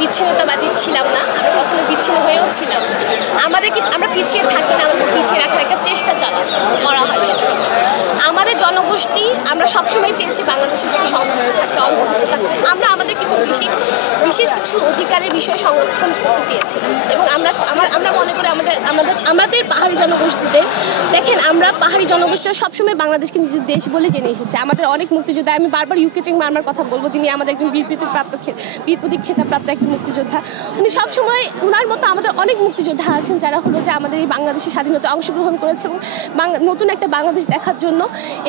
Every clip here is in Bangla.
বিচ্ছিন্নতাবাদী ছিলাম না, আমরা কখনো বিচ্ছিন্ন হয়েও ছিলাম না। আমরা পিছিয়ে থাকি না, আমাদের পিছিয়ে রাখার একটা চেষ্টা করা হয়। আমাদের জনগোষ্ঠী আমরা সবসময় চেয়েছি বাংলাদেশের সাথে সংযুক্ত থাকতে, অন্তর্ভুক্ত থাকতে। আমরা আমাদের কিছু বিশেষ কিছু অধিকারের বিষয়ে সংরক্ষণ করতে চেয়েছিলাম এবং আমরা মনে করি আমাদের পাহাড়ি জনগোষ্ঠীতে দেখেন, আমরা পাহাড়ি জনগোষ্ঠীরা সবসময় বাংলাদেশকে নিজের দেশ বলে জেনে এসেছে। আমাদের অনেক মুক্তিযোদ্ধা, আমি বারবার ইউকে চিং মারমার কথা বলবো, যিনি আমাদের একজন বীর প্রতীক খেতাবপ্রাপ্ত একজন মুক্তিযোদ্ধা। উনি সবসময় ওনার মতো আমাদের অনেক মুক্তিযোদ্ধা আছেন যারা হলো যে আমাদের এই বাংলাদেশের স্বাধীনতা অংশগ্রহণ করেছে এবং নতুন একটা বাংলাদেশ দেখার জন্য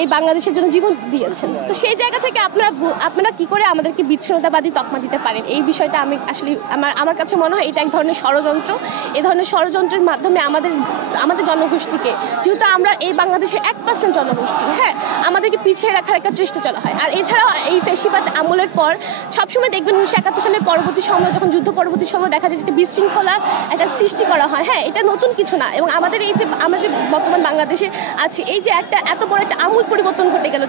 এই বাংলাদেশের জন্য জীবন দিয়েছেন। তো সেই জায়গা থেকে আপনারা কি করে আমাদেরকে বিচ্ছিন্নতাবাদী তকমা দিতে পারেন, এই বিষয়টা আমি আসলে আমার কাছে মনে হয় এটা এক ধরনের ষড়যন্ত্র। এই ধরনের ষড়যন্ত্রের মাধ্যমে আমাদের জনগোষ্ঠীকে, যেহেতু আমরা এই বাংলাদেশের 1% জনগোষ্ঠী, হ্যাঁ, আমাদেরকে পিছিয়ে রাখার একটা চেষ্টা চলা হয়। আর এছাড়াও এই ফ্যাসিবাদ আমলের পর সবসময় দেখবেন 1971 সালের পরবর্তী সময়, যখন যুদ্ধ পরবর্তী সময় দেখা যায় যে বিশৃঙ্খলা একটা সৃষ্টি করা হয়। হ্যাঁ, এটা নতুন কিছু না। এবং আমাদের এই যে আমরা যে বর্তমান বাংলাদেশে আছি, এই যে এত বড় একটা আমূল পরিবর্তন ঘটে গেল,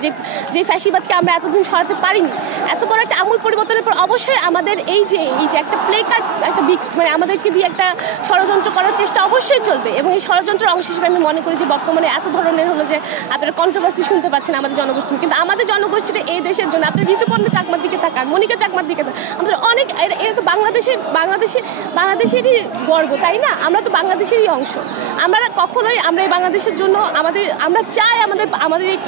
যে ফ্যাসিবাদকে আমরা এতদিন সরাতে পারিনি, এত বড় একটা আমূল পরিবর্তনের পর অবশ্যই আমাদের এই যে একটা প্লে কার্ড, একটা মানে আমাদেরকে দিয়ে একটা ষড়যন্ত্র করার চেষ্টা অবশ্যই চলবে। এবং এই ষড়যন্ত্রের অংশ হিসেবে আমি মনে করি যে বর্তমানে এত ধরনের হলো যে আপনারা কন্ট্রোভার্সি শুনতে পাচ্ছেন আমাদের জনগোষ্ঠী, কিন্তু আমাদের জনগোষ্ঠীটা এই দেশের জন্য, আপনার ঋতুপর্ণা চাকমার দিকে তাকান, মনিকা চাকমার দিকে তাকান, আমাদের অনেক, এটা তো বাংলাদেশেরই গর্ব, তাই না? আমরা তো বাংলাদেশেরই অংশ। আমরা কখনোই এই বাংলাদেশের জন্য আমরা চাই আমাদের এই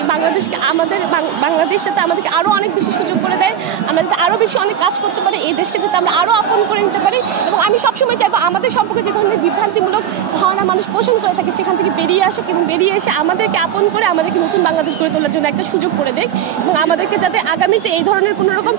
বাংলাদেশ যাতে আমাদেরকে আরও অনেক বেশি সুযোগ করে দেয়, আমরা যাতে আরও বেশি অনেক কাজ করতে পারি, এই দেশকে যাতে আমরা আরও আপন করে নিতে পারি। এবং আমি সবসময় চাইবো আমাদের সম্পর্কে যে ধরনের বিভ্রান্তিমূলক ধারণা মানুষ পোষণ করে থাকে সেখান থেকে বেরিয়ে আসে এবং বেরিয়ে এসে আমাদেরকে আপন করে আমাদেরকে নতুন বাংলাদেশ গড়ে তোলার জন্য একটা সুযোগ করে দেয়। এবং আমাদেরকে যাতে আগামীতে এই ধরনের কোনো রকম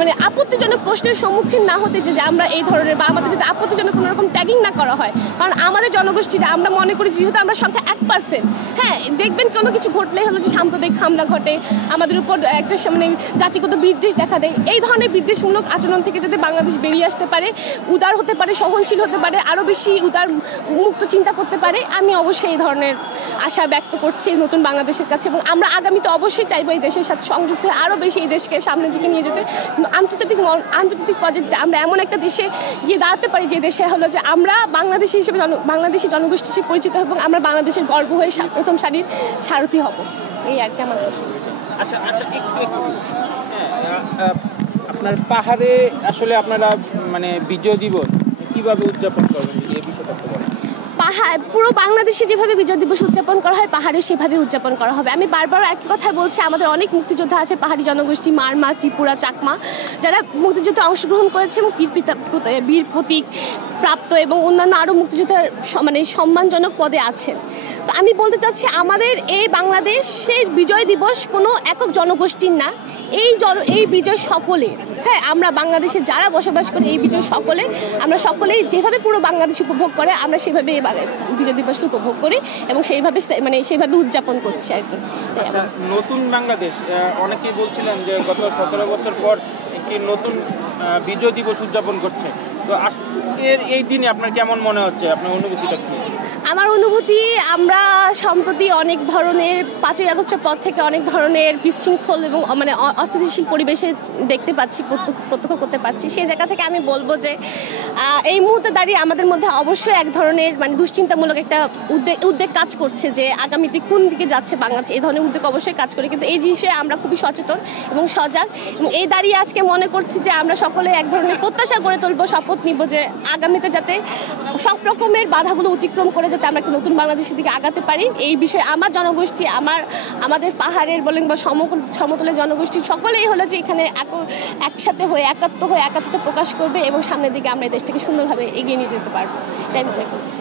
মানে আপত্তিজনক প্রশ্নের সম্মুখীন না হতে, যে আমরা এই ধরনের, বা আমাদের যাতে আপত্তিজনক কোনো রকম ট্যাগিং না করা হয়। কারণ আমাদের জনগোষ্ঠীটা আমরা মনে করি যেহেতু আমরা সংখ্যা 1%, হ্যাঁ, দেখবেন কোনো কিছু ঘটলেই হলো যে সাম্প্রদায়িক হামলা ঘটে, আমাদের উপর একটা মানে জাতিগত বিদ্বেষ দেখা দেয়। এই ধরনের বিদ্বেষমূলক আচরণ থেকে যাতে বাংলাদেশ বেরিয়ে আসতে পারে, উদার হতে পারে, সহনশীল হতে পারে, আরও বেশি উদার মুক্ত চিন্তা করতে পারে, আমি অবশ্যই এই ধরনের আশা ব্যক্ত করছি নতুন বাংলাদেশের কাছে। এবং আমরা আগামীতে অবশ্যই চাইবো এই দেশের সাথে সংযুক্ত হয়ে আরও বেশি এই দেশকে সামনের দিকে নিয়ে যেতে, আন্তর্জাতিক পর্যায়ে আমরা এমন একটা দেশে গিয়ে দাঁড়াতে পারি যে দেশে হলো যে আমরা বাংলাদেশি হিসেবে বাংলাদেশি জনগোষ্ঠী হিসেবে পরিচিত হব এবং আমরা বাংলাদেশের গর্ব হয়ে প্রথম সারির সারথি হব। এই আর কি আমার প্রশ্ন। আচ্ছা, আপনার পাহাড়ে আসলে আপনারা মানে বিজয় দিবস কিভাবে উদযাপন করবেন, এই বিষয়টা বলেন। পুরো বাংলাদেশে যেভাবে বিজয় দিবস উদযাপন করা হয়, পাহাড়ে সেভাবে উদযাপন করা হবে। আমি বারবার একই কথা বলছি, আমাদের অনেক মুক্তিযোদ্ধা আছে পাহাড়ি জনগোষ্ঠী, মারমা, ত্রিপুরা, চাকমা, যারা মুক্তিযুদ্ধে অংশগ্রহণ করেছে এবং বীর প্রতীক প্রাপ্ত এবং অন্যান্য আরও মুক্তিযোদ্ধার মানে সম্মানজনক পদে আছেন। তো আমি বলতে চাচ্ছি আমাদের এই বাংলাদেশের বিজয় দিবস কোনো একক জনগোষ্ঠীর না, এই বিজয় সকলের। হ্যাঁ, আমরা বাংলাদেশে যারা বসবাস করি এই বিজয় সকলে, আমরা সকলেই যেভাবে পুরো বাংলাদেশ উপভোগ করে আমরা সেভাবে এই বিজয় দিবসকে উপভোগ করি এবং সেইভাবে উদযাপন করছি আর কি। নতুন বাংলাদেশ অনেকেই বলছিলেন যে গত 17 বছর পর একটি নতুন বিজয় দিবস উদযাপন করছে, তো আজকের এই দিনে আপনার কেমন মনে হচ্ছে, আপনার অনুভূতিটা কি? আমার অনুভূতি, আমরা সম্প্রতি অনেক ধরনের 5ই আগস্টের পর থেকে অনেক ধরনের বিশৃঙ্খল এবং মানে অস্থিতিশীল পরিবেশে দেখতে পাচ্ছি, প্রত্যক্ষ করতে পারছি। সেই জায়গা থেকে আমি বলবো যে এই মুহূর্তে দাঁড়িয়ে আমাদের মধ্যে অবশ্যই এক ধরনের মানে দুশ্চিন্তামূলক একটা উদ্বেগ কাজ করছে যে আগামীতে কোন দিকে যাচ্ছে বাংলাদেশ। এই ধরনের উদ্বেগ অবশ্যই কাজ করে, কিন্তু এই বিষয়ে আমরা খুবই সচেতন এবং সজাগ। এবং এই দাঁড়িয়ে আজকে মনে করছি যে আমরা সকলে এক ধরনের প্রত্যাশা গড়ে তুলবো, শপথ নিব যে আগামীতে যাতে সব রকমের বাধাগুলো অতিক্রম করে যাতে আমরা একটা নতুন বাংলাদেশের দিকে আগাতে পারি। এই বিষয়ে আমার জনগোষ্ঠী, আমাদের পাহাড়ের বলেন বা সমতলের জনগোষ্ঠী সকলেই হলো যে এখানে একসাথে হয়ে একাত্মতা প্রকাশ করবে এবং সামনের দিকে আমরা এই দেশটাকে সুন্দরভাবে এগিয়ে নিয়ে যেতে পারবো, এটাই মনে করছি।